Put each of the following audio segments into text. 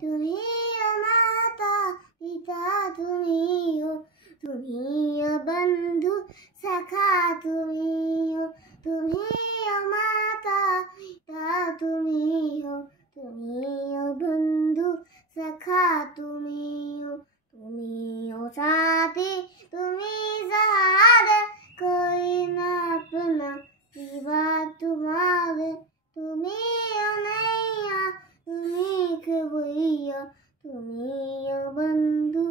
तुम्ही माता पिता तुम्ही हो, तुम्ही बंधु सखा तुम्ही हो, तुम्ही माता पिता तुम्ही हो, तुम्ही बंधु सखा तुम्ही हो, तुम्ही हो साथी तुम्ही सहारा, कोई ना अपना सिवा तुम्हारे, तुम्ही हो नैया तुम्ही खबैया, तुम्ही हो बंधु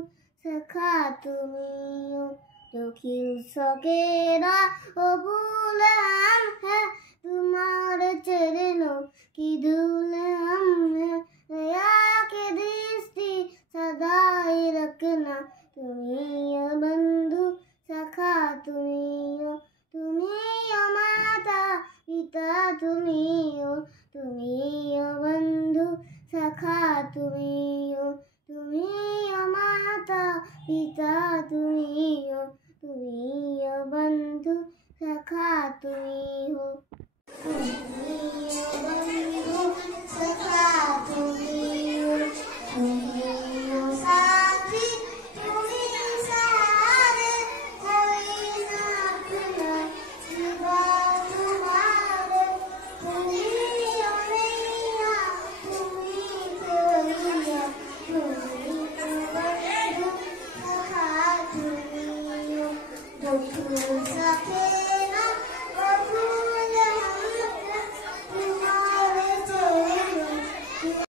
सखा तुम्ही हो, जो खिल सके ना वो भूल हम है, तुम्हारे चरणों की धूल हम है, दया की दृष्टि सदाई रखना, तुम्ही हो बंधु सखा तुम्ही हो, तुम्ही हो माता पिता तुम्ही हो, तुम्ही हो बंधु सखा तुम्ही हो, तुम्ही हो माता पिता तुम्ही हो, तुम्ही हो बंधु सखा तुम्ही हो, तुम्ही हो बंधु सखा तुम्ही हो, तुम्ही हो साथी तुम्ही सहारे, कोई ना अपना सिवा तुम्हारे, तुम्ही हो नैया तुम्ही खबैया, तुम्ही बंधु सखा तुम्ही हो, जो खिल सके